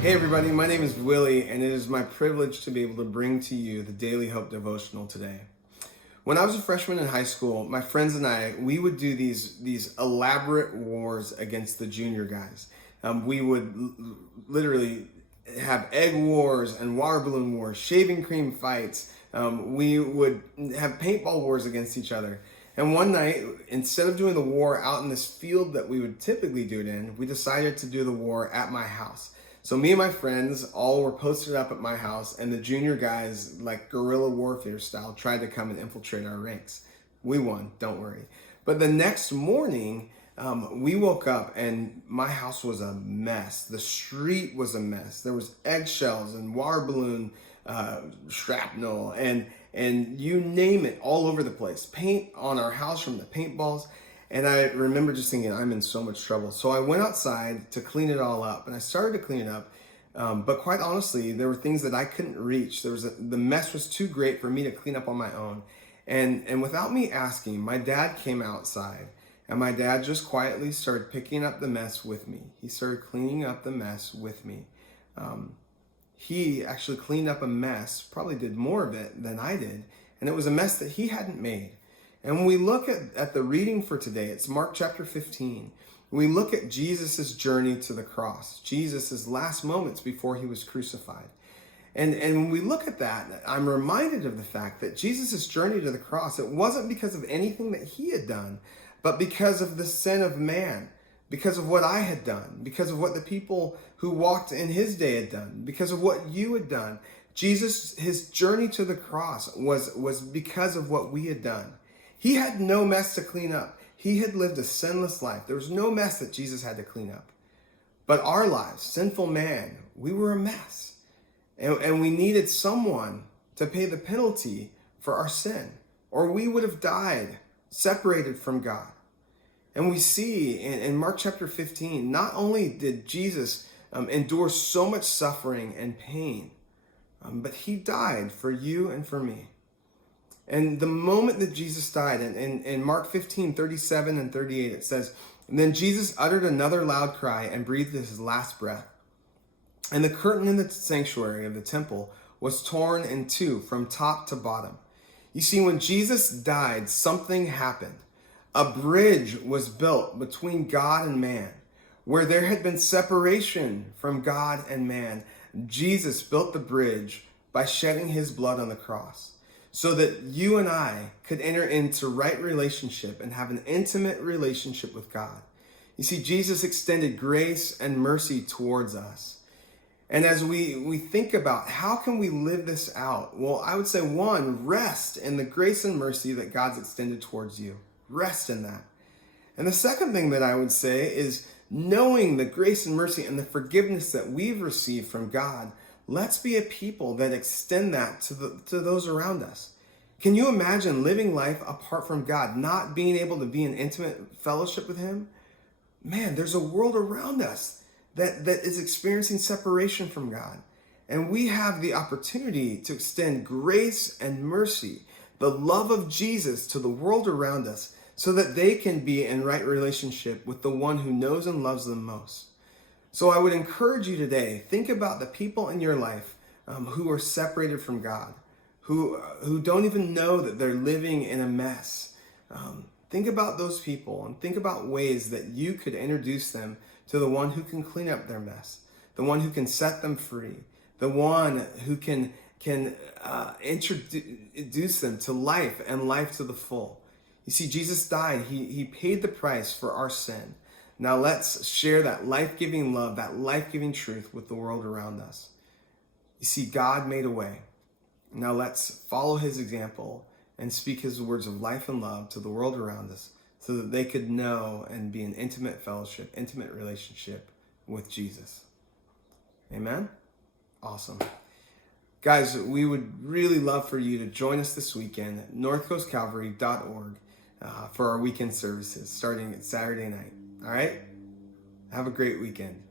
Hey everybody, my name is Willie, and it is my privilege to be able to bring to you the Daily Hope Devotional today. When I was a freshman in high school, my friends and I, we would do these elaborate wars against the junior guys. We would literally have egg wars and water balloon wars, shaving cream fights. We would have paintball wars against each other. And one night, instead of doing the war out in this field that we would typically do it in, we decided to do the war at my house. So me and my friends all were posted up at my house, and the junior guys, like guerrilla warfare style, tried to come and infiltrate our ranks. We won, don't worry. But the next morning, we woke up and my house was a mess. The street was a mess. There was eggshells and water balloon shrapnel and you name it, all over the place. Paint on our house from the paintballs. And I remember just thinking, I'm in so much trouble. So I went outside to clean it all up, and I started to clean it up. But quite honestly, there were things that I couldn't reach. The mess was too great for me to clean up on my own. And without me asking, my dad came outside, and my dad just quietly started picking up the mess with me. He started cleaning up the mess with me. He actually cleaned up a mess, probably did more of it than I did, and it was a mess that he hadn't made. And when we look at the reading for today, it's Mark chapter 15. We look at Jesus' journey to the cross, Jesus' last moments before he was crucified. And when we look at that, I'm reminded of the fact that Jesus' journey to the cross, it wasn't because of anything that he had done, but because of the sin of man, because of what I had done, because of what the people who walked in his day had done, because of what you had done. Jesus, his journey to the cross was because of what we had done. He had no mess to clean up. He had lived a sinless life. There was no mess that Jesus had to clean up. But our lives, sinful man, we were a mess. And we needed someone to pay the penalty for our sin, or we would have died separated from God. And we see in Mark chapter 15, not only did Jesus endure so much suffering and pain, but he died for you and for me. And the moment that Jesus died, in Mark 15, 37 and 38, it says, "And then Jesus uttered another loud cry and breathed his last breath. And the curtain in the sanctuary of the temple was torn in two from top to bottom." You see, when Jesus died, something happened. A bridge was built between God and man. Where there had been separation from God and man, Jesus built the bridge by shedding his blood on the cross, so that you and I could enter into right relationship and have an intimate relationship with God. You see, Jesus extended grace and mercy towards us. And as we think about how can we live this out, well, I would say one, rest in the grace and mercy that God's extended towards you. Rest in that. And the second thing that I would say is knowing the grace and mercy and the forgiveness that we've received from God. Let's be a people that extend that to those around us. Can you imagine living life apart from God, not being able to be in intimate fellowship with him? Man, there's a world around us that is experiencing separation from God. And we have the opportunity to extend grace and mercy, the love of Jesus, to the world around us, so that they can be in right relationship with the one who knows and loves them most. So I would encourage you today, think about the people in your life who are separated from God, who don't even know that they're living in a mess. Think about those people and think about ways that you could introduce them to the one who can clean up their mess, the one who can set them free, the one who can introduce them to life and life to the full. You see, Jesus died. He paid the price for our sin. Now let's share that life-giving love, that life-giving truth with the world around us. You see, God made a way. Now let's follow his example and speak his words of life and love to the world around us so that they could know and be in intimate fellowship, intimate relationship with Jesus. Amen? Awesome. Guys, we would really love for you to join us this weekend at northcoastcalvary.org for our weekend services starting at Saturday night. All right? Have a great weekend.